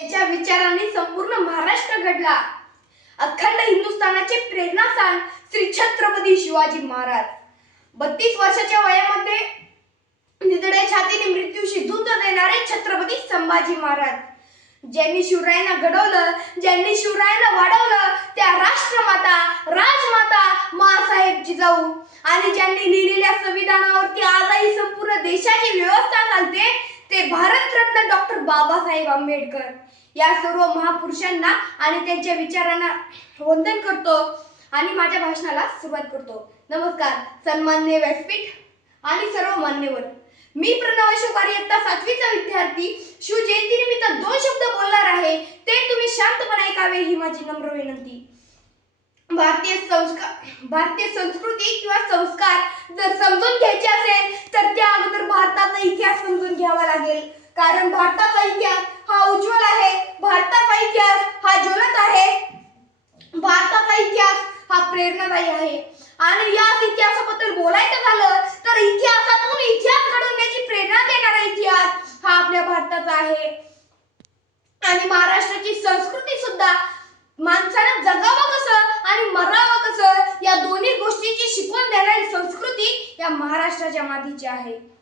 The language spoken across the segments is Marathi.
त्याच्या विचारांनी संपूर्ण महाराष्ट्र घडला. अखंड हिंदुस्थानाचे प्रेरणास्थान श्री छत्रपती शिवाजी महाराज. बत्तीस वर्षाच्या वयामध्ये निधड्या छातीने मृत्यूशी झुंज देणारे छत्रपती संभाजी महाराज. ज्यांनी शिवरायांना घडवलं ज्यांनी शिवरायांना वाढवलं त्या राष्ट्रमाता राजमाता मासाहेब जिजाऊ. आणि ज्यांनी लिहिलेल्या संविधानावरती आजही संपूर्ण देशाची व्यवस्था चालते ते भारतरत्न डॉक्टर बाबासाहेब आंबेडकर. या सर्व महापुरुषांना आणि त्यांच्या विचारांना वंदन करतो आणि माझ्या भाषणाला सुरुवात करतो. नमस्कार सन्मान्य व्यासपीठ आणि सर्व मान्यवर. मी प्रणव अशोक इयत्ता सातवीचा विद्यार्थी शिवजयंतीनिमित्त दोन शब्द बोलणार आहे. ते तुम्ही शांतपणे ऐकावे ही माझी नम्र विनंती. भारतीय संस्कार भारतीय संस्कृती किंवा संस्कार जर समजून घ्यायचे असेल तर त्या अगोदर भारताचा इतिहास समजून घ्यावा लागेल. कारण भारताचा इतिहास हा उज्ज्वल आहे भारताचा इतिहास हा ज्वलत आहे. भारताचा इतिहास हा प्रेरणादायी आहे. आणि याच इतिहासाबद्दल बोलायचं झालं तर इतिहासातून इतिहास घडवण्याची प्रेरणा देणारा इतिहास हा आपल्या भारताचा आहे. आणि महाराष्ट्राची संस्कृती सुद्धा माणसानं जगावं कसं आणि मरावं कसं या दोन्ही गोष्टीची शिकवण देणारी संस्कृती या महाराष्ट्राच्या मातीची आहे.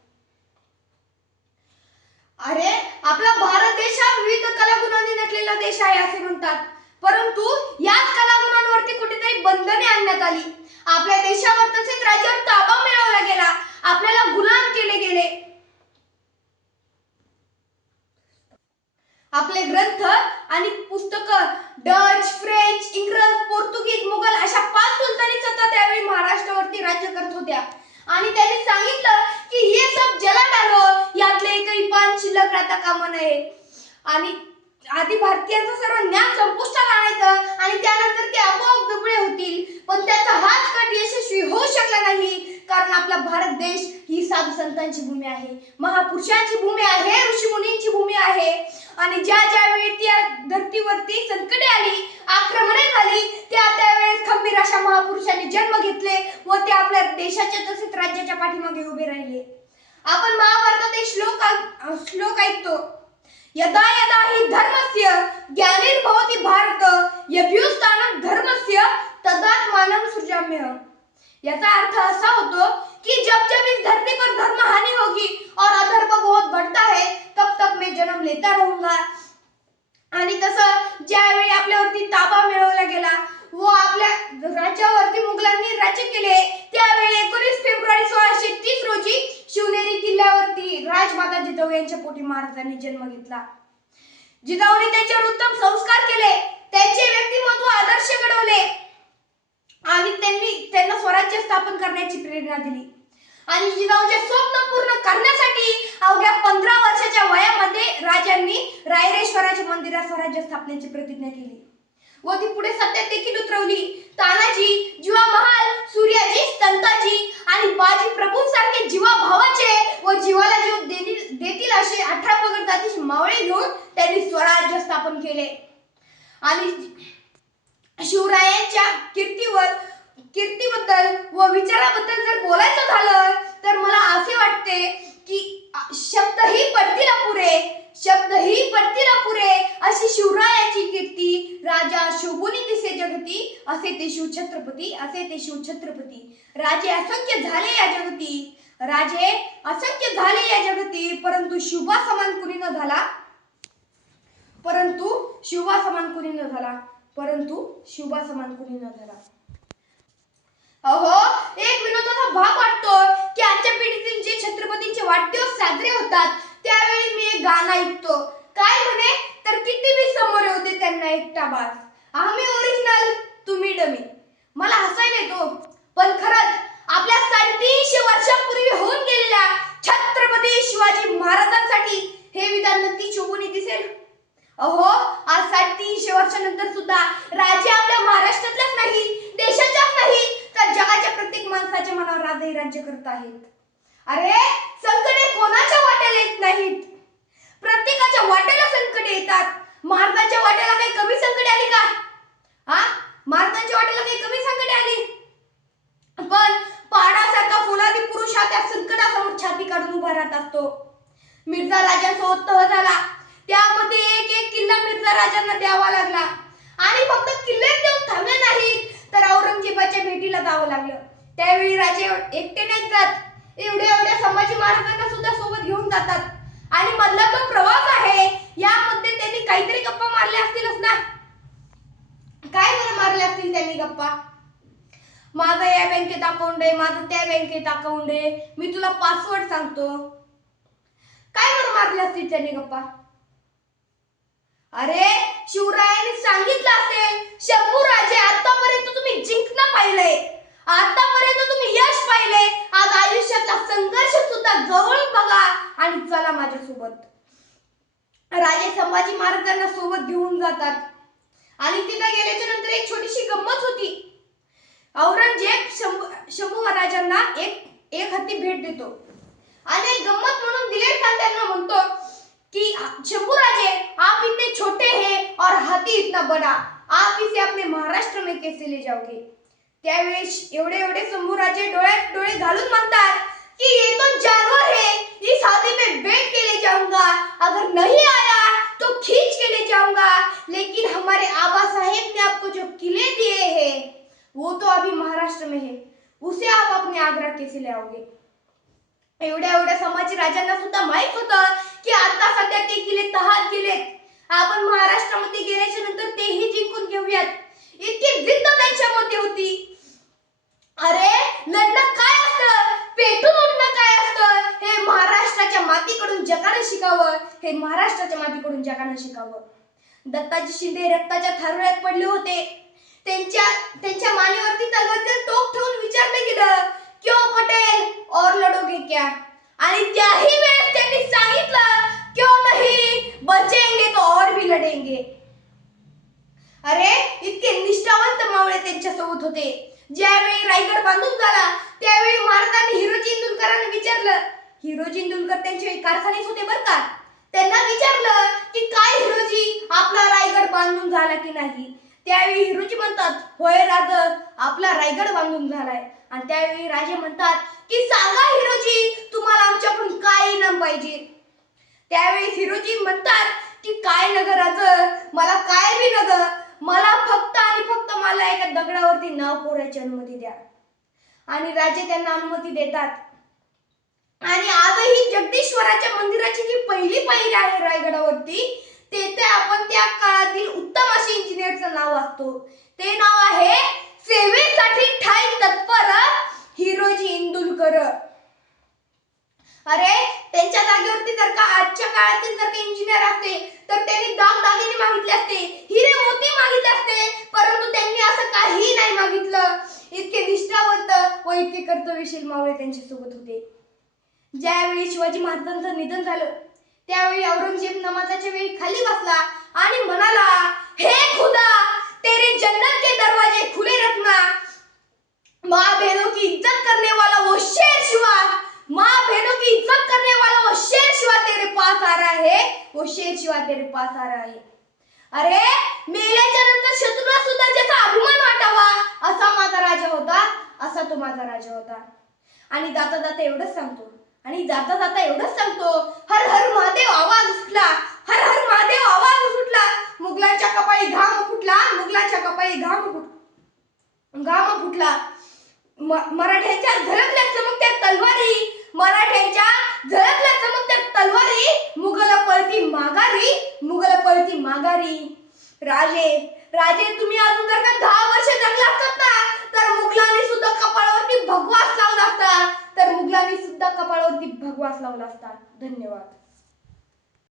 अरे आपला भारत देश हा विविध कलागुणांनी नटलेला देश आहे असे म्हणतात. परंतु याच कलागुणांवरती कुठेतरी बंधने आणण्यात आली. आपल्या देशावर तसेच राज्यावर ताबा मिळवला गेला आपल्याला गुलाम केले गेले. आपले ग्रंथ आणि पुस्तक डच फ्रेंच इंग्रज पोर्तुगीज मुघल अशा पाच सुलतानी सत्ता त्यावेळी महाराष्ट्रावरती राज्य करत होत्या. आणि त्यांनी सांगितलं की हे सब जला डालो यातले एकही पान शिल्लक राहता कामा नये आणि आधी भारतीयांचं सर्व ज्ञान संपुष्टात आणायचं आणि त्यानंतर ते आपोआप दुबळे होतील. पण त्याचा हाच कट यशस्वी होऊ शकला नाही. कारण आपला भारत देश ही साधू संतांची भूमी आहे. महापुरुषांची भूमी आहे ऋषीमुनींची भूमी आहे. आणि ज्या ज्या वेळी त्या धर्तीवरती संकटे आली आक्रमणे झाली अशा महापुरुषांनी जन्म घेतले व ते आपल्या देशाच्या तसेच राज्याच्या पाठीमागे उभे राहिले. आपण महाभारतात एक श्लोक श्लोक ऐकतो. यदा यदा हि धर्मस्य ज्ञानेन भवति भारत यभ्युस्थानं धर्मस्य तदात मानव सृजाम्य याचा अर्थ असा होतो कि जब जब इस धरती पर धर्म हानि होगी और अधर्म बहुत बढ़ता है तब तब मैं जन्म लेता रहूंगा. आणि तसं ज्यावेळी आपल्यावरती ताबा मिळवला गेला व आपल्या राज्यावरती मुघलांनी राज्य केले. त्यावेळी एकोणीस फेब्रुवारी सोळाशे तीस रोजी शिवनेरी किल्ल्यावरती राजमाता जिजाऊ यांच्या पोटी महाराजांनी जन्म घेतला. जिजाऊने त्यांच्यावर उत्तम संस्कार केले. त्यांचे व्यक्तिमत्व आदर्श घडवले. आणि त्यांनी त्यांना स्वराज्य स्थापन करण्याची प्रेरणा दिली. आणि जिजाऊचे स्वप्न पूर्ण करण्यासाठी अवघ्या पंधरा वर्षाच्या वयामध्ये राजांनी रायरेश्वराच्या मंदिरात स्वराज्य स्थापनेची प्रतिज्ञा केली. व ती पुढे सत्यात देखील उतरवली. तानाजी जीवा महाल सूर्याजी संताजी आणि बाजी प्रभूंसारखे जीवा भावाचे व जीवाला जीव देतील देतील असे अठरा पगड मावळे घेऊन त्यांनी स्वराज्य स्थापन केले. आणि शिवरायांच्या कीर्तीवर कीर्तीबद्दल व विचाराबद्दल जर बोलायचं झालं तर मला असे वाटते की शब्दही पडतील अपुरे शब्दही पडतील अपुरे. अशी शिवरायाची कीर्ती राजा शोभुनी दिसे जगती असे ते शिवछत्रपती असे ते शिवछत्रपती राजे असंख्य झाले या जगती. राजे असंख्य झाले या जगती परंतु शिवबा समान कुणी न झाला? परंतु शिवबा समान कुणी न झाला? परंतु शिवबा समान कुणी न झाला? अहो एक विनोदाचा भाग वाटतो की आजच्या पिढीतील जे छत्रपतींचे वाढदिवस साजरे होतात त्यावेळी मी एक गाणं ऐकतो. काय म्हणे? तर किती मी समोर होते त्यांना एकटा बास? आम्ही ओरिजिनल तुम्ही डमी मला हसायला येतो. पण खरंच आपल्या साडेतीनशे वर्षापूर्वी होऊन गेलेल्या छत्रपती शिवाजी महाराजांसाठी हे विधान नक्की शोभून दिसेल. अहो आज साडेतीनशे वर्षानंतर सुद्धा राजे आपल्या महाराष्ट्रातल्याच नाही देशाच्याच नाही तर जगाच्या प्रत्येक माणसाच्या मनावर आजही राज्य करत आहेत. अरे संकटे कोणाच्या वाट्याला येत नाहीत? प्रत्येकाच्या वाट्याला संकटे येतात. महाराजांच्या वाट्याला काही कमी संकटे आली का? हा महाराजांच्या वाट्याला काही कमी संकटे आली? पण पहाडासारखा फुलादी पुरुष हा त्या संकटासमोर छाती काढून उभा राहत असतो. मिर्झा राजांसोबत तह झाला. त्यामध्ये एक एक किल्ला मिर्झा राजांना द्यावा लागला. आणि फक्त किल्ल्यात देऊन थांबले नाहीत तर औरंगजेबाच्या भेटीला जावं लागलं. त्यावेळी राजे एकटे नाहीत जात. एवढ्या एवढ्या संभाजी महाराजांना सुद्धा सोबत घेऊन जातात. आणि मधला जो प्रवास आहे यामध्ये त्यांनी काहीतरी गप्पा मारल्या असतीलच ना. काय बरं मारले असतील त्यांनी गप्पा? माझं या बँकेत अकाउंट आहे माझं त्या बँकेत अकाउंट आहे. मी तुला पासवर्ड सांगतो. काय बरं मारले असतील त्यांनी गप्पा? अरे शिवरायाने सांगितलं असेल शंभू राजे आतापर्यंत तुम्ही जिंकणं पाहिलंय. आतापर्यंत तुम्ही यश पाहिलंय. आज आयुष्याचा संघर्ष सुद्धा जवळ बघा आणि चला माझ्यासोबत. राजे संभाजी महाराजांना सोबत घेऊन जातात. आणि तिथं गेल्याच्यानंतर एक छोटीशी गंमत होती. औरंगजेब शंभू शंभू महाराजांना एक एक हत्ती भेट देतो. आणि एक गंमत म्हणून दिलेर खान त्यांना म्हणतो कि शंभू राजे आप इतने छोटे हैं और हाथी इतना बड़ा. आप इसे अपने महाराष्ट्र में कैसे ले जाओगे? त्यावेळेस एवढे एवढे शंभू राजे डोळ्यात डोळे घालून म्हणतात कि ये तो जानवर है। इस हाथी में बैठ के ले जाऊँगा। अगर नहीं आया तो खींच के ले जाऊँगा। लेकिन हमारे आबा साहेब ने आपको जो किले दिए हैं, वो तो अभी महाराष्ट्र में है। उसे आप अपने आगरा कैसे ले आओगे एवढ्या एवढ्या संभाजी राजांना सुद्धा माहित होतं की आता सध्या ते किल्ले तहात गेलेत आपण महाराष्ट्रामध्ये गेल्याच्या नंतर तेही जिंकून घेऊयात. इतकी जिद्द त्यांच्यामध्ये होती. अरे लढणं काय मातीकडून जगाने शिकावं हे महाराष्ट्राच्या मातीकडून जगाने शिकावं. दत्ताजी शिंदे रक्ताच्या थारोळ्यात पडले होते. त्यांच्या त्यांच्या मानेवरती तलवारीचं टोक ठेवून विचारलं गेलं क्यों पटेल और लढोगे क्या? आणि त्याही वेळेस त्यांनी सांगितलं क्यों नहीं बचेंगे तो और भी लढेंगे अरे इतके निष्ठावंत मावळे त्यांच्यासोबत होते. ज्यावेळी रायगड बांधून झाला त्यावेळी महाराजांनी हिरोजी इंदुलकरांना विचारलं हिरोजी इंदुलकर त्यांचे कारखानेच होते बरं का. त्यांना विचारलं की काय हिरोजी आपला रायगड बांधून झाला की नाही? त्यावेळी हिरोजी म्हणतात होय राज आपला रायगड बांधून झालाय. आणि त्यावेळी राजे म्हणतात की सांगा हिरोजी तुम्हाला आमच्याकडून काय इनाम पाहिजे? त्यावेळी हिरोजी म्हणतात की काय नगर राज मला काय बी नगर मला फक्त आणि फक्त मला एका दगडावरती नाव कोरायची अनुमती द्या. आणि राजे त्यांना अनुमती देतात. आणि आजही जगदीश्वराच्या मंदिराची जी पहिली पायरी आहे रायगडावरती तेथे आपण त्या काळातील उत्तम असे इंजिनियरचं नाव वाचतो. ते नाव आहे सेवेसाठी ठाई तत्पर हिरोजी इंदुलकर. अरे त्यांच्या जागेवरती जर का आजच्या काळातील जर का इंजिनियर असते तर त्यांनी दाग दागिने मागितले असते हिरे मोती मागितले असते परंतु त्यांनी असं काही नाही मागितलं. इतके निष्ठावंत व इतके कर्तव्यशील मावळे त्यांच्यासोबत होते. ज्यावेळी शिवाजी महाराजांचं निधन झालं त्यावेळी औरंगजेब नमाजाच्या वेळी खाली बसला आणि म्हणाला हे खुदा तेरे जन्नत के दरवाजे खुले रखना। माँ बहनों की इज्जत करने वाला वो शेर शिवा माँ बहनों की इज्जत करने वाला वो शेर शिवा तेरे पास आ रहा है वो शेर शिवा तेरे पास आ रहा है। अरे मेल्याच्या नंतर शत्रूला सुद्धा ज्याचा अभिमान वाटावा असा माझा राजा होता असा तो माझा राजा होता। आणि जाता जाता एवढंच सांगतो. आणि जाता जाता एवढंच सांगतो हर हर महादेव आवाज उठला हर हर महादेव आवाज सुटला मुघलांच्या कपाळी घाम फुटला मुघलांच्या कपाळी घाम फुट घाम फुटला. मराठ्यांच्या झळकल्या चमकत्या तलवारी मराठ्यांच्या झळकल्या चमकत्या तलवारी मुघल पळती माघारी मुघल पळती माघारी. राजे राजे तुम्ही अजून जर का दहा वर्ष जगला असतात ना तर मुघलांनी सुद्धा कपाळावरती भगवास लावला असता. तर मुघलांनी सुद्धा कपाळावरती भगवास लावला असता. धन्यवाद.